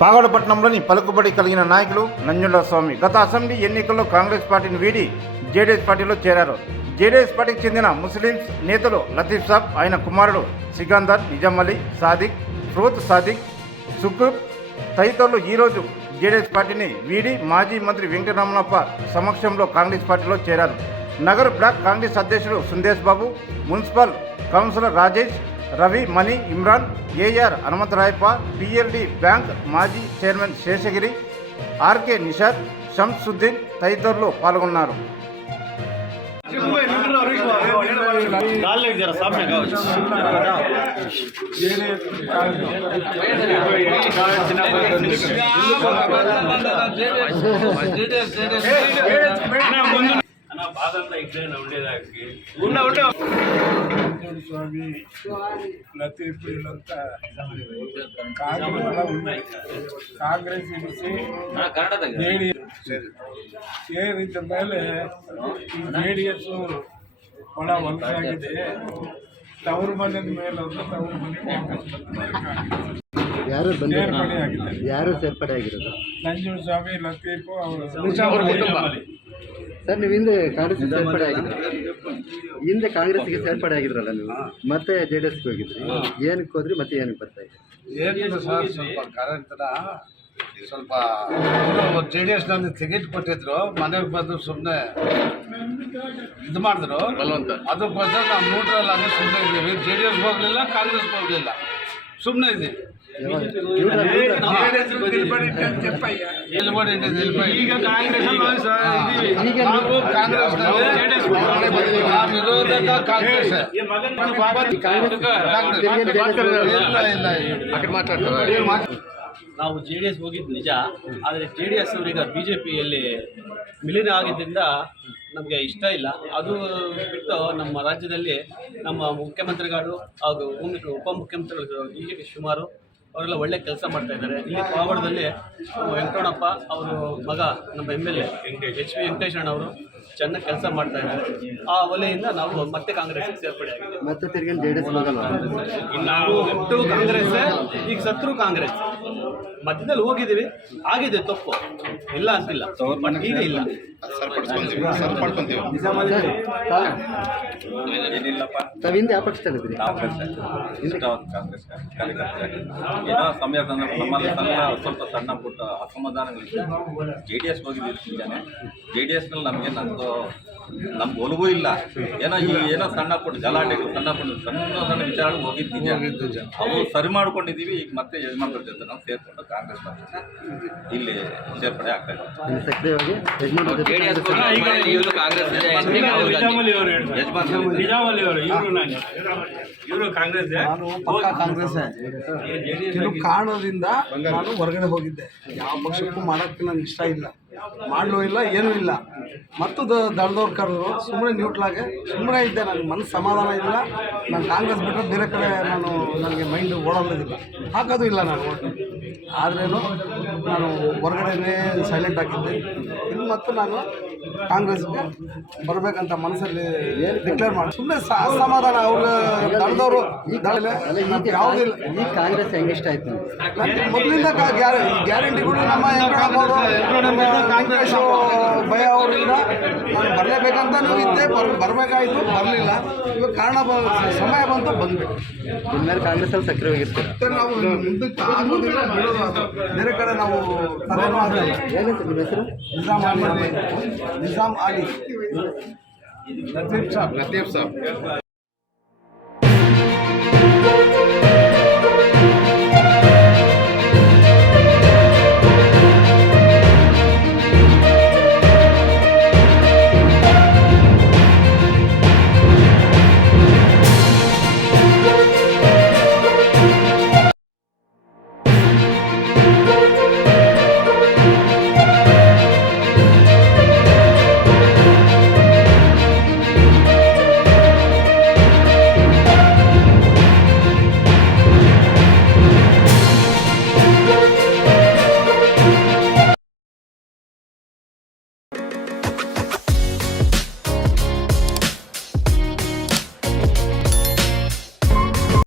పాగొడపట్నంలోని పలుకుబడి కలిగిన నాయకులు నంజుండ స్వామి గత అసెంబ్లీ ఎన్నికల్లో కాంగ్రెస్ పార్టీని వీడి జేడీఎస్ పార్టీలో చేరారు. జేడీఎస్ పార్టీకి చెందిన ముస్లిమ్స్ నేతలు లతీఫ్ సాబ్, ఆయన కుమారుడు సికందర్, నిజాం అలీ, సాదిక్, ఫరోత్ సాదిక్, సుకూర్ తదితరులు ఈరోజు జేడీఎస్ పార్టీని వీడి మాజీ మంత్రి వెంకటరమణప్ప సమక్షంలో కాంగ్రెస్ పార్టీలో చేరారు. నగర్ బ్లాక్ కాంగ్రెస్ అధ్యక్షుడు Sundesh Babu, municipal councillor Rajesh, Ravi, Mani, Imran, A R Hanumantharayappa, PLD bank మాజీ చైర్మన్ శేషగిరి, ఆర్కే నిషాద్, షంసుద్దీన్ తదితరులు పాల్గొన్నారు. స్వామి లతీఫ్ వీళ్ళంతా ಕಾಂಗ್ರೆಸ್ ಇಳಿಸಿ ಸೇರಿದ ಮೇಲೆ ಈ JDS ಬಹಳ ಒಂದಾಗಿದೆ. ತವರು ಮನೆಯ ಮೇಲೆ ತವರು ಮನೆ ಯಾರು ಸೇರ್ಪಡೆ ಆಗಿರೋದು? ನಂಜುಂಡ ಸ್ವಾಮಿ, ಲತೀಫ್ ಸರ್, ನೀವು ಹಿಂದೆ ಕಾಂಗ್ರೆಸ್ ಸೇರ್ಪಡೆ ಆಗಿದ್ರಿ, ಹಿಂದೆ ಕಾಂಗ್ರೆಸ್ಗೆ ಸೇರ್ಪಡೆ ಆಗಿದ್ರಲ್ಲ ನೀವು, ಮತ್ತೆ JDSಗೆ ಹೋಗಿದ್ರಿ. ಏನಕ್ಕೆ ಹೋದ್ರಿ, ಮತ್ತೆ ಏನಕ್ಕೆ ಬರ್ತಾ ಇದ್ರಿ? ಏನಿಲ್ಲ ಸರ್, ಸ್ವಲ್ಪ ಕರೆಂಟ್ನ ಸ್ವಲ್ಪ JDS ನಲ್ಲಿ ಟಿಕೆಟ್ ಕೊಟ್ಟಿದ್ರು, ಮನೆಗೆ ಬಂದು ಸುಮ್ಮನೆ ಇದು ಮಾಡಿದ್ರು, ಅದಕ್ಕೋಸ್ಕರ ನಾವು ನ್ಯೂಟ್ರಲ್ ಆಗಿ ಸುಮ್ಮನೆ ಇದ್ದೀವಿ. JDS ಹೋಗಲಿಲ್ಲ, ಕಾಂಗ್ರೆಸ್ ಹೋಗಲಿಲ್ಲ, ಸುಮ್ಮನೆ ಇದ್ದೀವಿ. ನಾವು JDS ಹೋಗಿದ್ದು ನಿಜ, ಆದರೆ JDS ಅವರೀಗ BJPಯಲ್ಲಿ ವಿಲೀನ ಆಗಿದ್ದರಿಂದ ನಮಗೆ ಇಷ್ಟ ಇಲ್ಲ. ಅದು ಬಿಟ್ಟು ನಮ್ಮ ರಾಜ್ಯದಲ್ಲಿ ನಮ್ಮ ಮುಖ್ಯಮಂತ್ರಿಗಳು ಹಾಗೂ ಉಪಮುಖ್ಯಮಂತ್ರಿಗಳು DK ಶಿವಕುಮಾರ್ ಅವರೆಲ್ಲ ಒಳ್ಳೆ ಕೆಲಸ ಮಾಡ್ತಾ ಇದ್ದಾರೆ. ಇಲ್ಲಿ ಪಾವಗಡದಲ್ಲಿ ವೆಂಕಟರಮಣಪ್ಪ ಅವರು ಮಗ ನಮ್ಮ MLA HP ವೆಂಕಟೇಶಣ್ಣ ಅವರು ಚೆನ್ನಾಗಿ ಕೆಲಸ ಮಾಡ್ತಾ ಇದ್ದಾರೆ. ಆ ವಲಯದಿಂದ ನಾವು ಮತ್ತೆ ಕಾಂಗ್ರೆಸ್ಗೆ ಸೇರ್ಪಡೆ ಆಗಿದೆ. ಮತ್ತೆ ತಿರ್ಗಿ JDS ನಾವು ಹುಟ್ಟು ಕಾಂಗ್ರೆಸ್, ಈಗ ಸತ್ರು ಕಾಂಗ್ರೆಸ್, ಮಧ್ಯದಲ್ಲಿ ಹೋಗಿದ್ದೀವಿ. ಆಗಿದೆ ತಪ್ಪು, ಇಲ್ಲ ಅಂತಿಲ್ಲ, ಈಗ ಇಲ್ಲ. ತಾವು ಹಿಂದೆ ಯಾವ ಪಕ್ಷದಲ್ಲಿದ್ರಿ? ಕಾಂಗ್ರೆಸ್ ಕಾರ್ಯಕರ್ತರ ಏನೋ ಸಮಯ ನಮ್ಮಲ್ಲಿ ಸ್ವಲ್ಪ ಸಣ್ಣ ಪುಟ್ಟ ಅಸಮಾಧಾನಗಳಿತ್ತು. JDS ಹೋಗಿದ್ದಾನೆ. JDSನಲ್ಲಿ ನಮ್ಗೆ ಒಲವು ಇಲ್ಲ. ಏನೋ ಸಣ್ಣ ಪುಟ್ಟ ಗಲಾಟೆಗಳು, ಸಣ್ಣ ವಿಚಾರಗಳು ಹೋಗಿದ್ದು ಅವು ಸರಿ ಮಾಡ್ಕೊಂಡಿದ್ದೀವಿ. ಈಗ ಮತ್ತೆ ಯಜಮಾನ್ರ ಜೊತೆ ನಾವು ಸೇರ್ಕೊಂಡು ಕಾಂಗ್ರೆಸ್ ಪಕ್ಷ ಇಲ್ಲಿ ಸೇರ್ಪಡೆ ಆಗ್ತಾ ಇದ್ದೀವಿ. ಕೆಲವು ಕಾರಣದಿಂದ ನಾನು ಹೊರಗಡೆ ಹೋಗಿದ್ದೆ. ಯಾವ ಪಕ್ಷಕ್ಕೂ ಮಾಡೋಕ್ಕೆ ನನಗೆ ಇಷ್ಟ ಇಲ್ಲ, ಮಾಡಲೂ ಇಲ್ಲ, ಏನೂ ಇಲ್ಲ. ಮತ್ತು ದಳದವ್ರು ಕರೆದ್ರು, ಸುಮ್ಮನೆ ನ್ಯೂಟ್ಲಾಗೆ ಸುಮ್ಮನೆ ಇದ್ದೆ. ನನಗೆ ಮನಸ್ಸು ಸಮಾಧಾನ ಇಲ್ಲ. ನಾನು ಕಾಂಗ್ರೆಸ್ ಬಿಟ್ಟರೆ ಬೇರೆ ಕಡೆ ನನಗೆ ಮೈಂಡ್ ಓಡೋದಿಲ್ಲ, ಹಾಕೋದು ಇಲ್ಲ ನಾನು. ಆದ್ರೇನು ನಾನು ಹೊರಗಡೆನೇ ಸೈಲೆಂಟ್ ಆಗಿದ್ದೆ. ಇನ್ನು ಮತ್ತು ನಾನು ಕಾಂಗ್ರೆಸ್ಗೆ ಬರಬೇಕಂತ ಮನಸ್ಸಲ್ಲಿ ಡಿಕ್ಲೇರ್ ಮಾಡಿ ಸುಮ್ಮನೆ ಅಸಮಾಧಾನ. ಅವರು ದಳದವರು ಯಾವುದಿಲ್ಲ. ಈ ಕಾಂಗ್ರೆಸ್ ಹೆಂಗೆ ಇಷ್ಟ ಆಯ್ತು? ಮೊದಲಿಂದ ಗ್ಯಾರಂಟಿಗಳು ನಮ್ಮ ಕಾಂಗ್ರೆಸ್ ಭಯ ಅವರಿಂದ ನಾನು ಬರಲೇಬೇಕಂತ ಇದ್ದೆ. ಬರಬೇಕಾಯಿತು, ಬರಲಿಲ್ಲ. ಇವಾಗ ಕಾರಣ ಸಮಯ ಬಂತು, ಬಂದ್ಬೇಕು. ಇನ್ಮೇಲೆ ಕಾಂಗ್ರೆಸ್ಸಲ್ಲಿ ಸಕ್ರಿಯವಾಗಿರ್ತಾರೆ. ನಾವು ಮುಂದಕ್ಕೆ ಆಗೋದಿಲ್ಲ, ಬಿಡೋದು. ಬೇರೆ ಕಡೆ ನಾವು ಏನಂತ ನಿಮ್ಮ ಹೆಸರು? ನಿಜಾಮ್ ಆಲಿ, ಲತೀಫ್ ಸಾಬ್.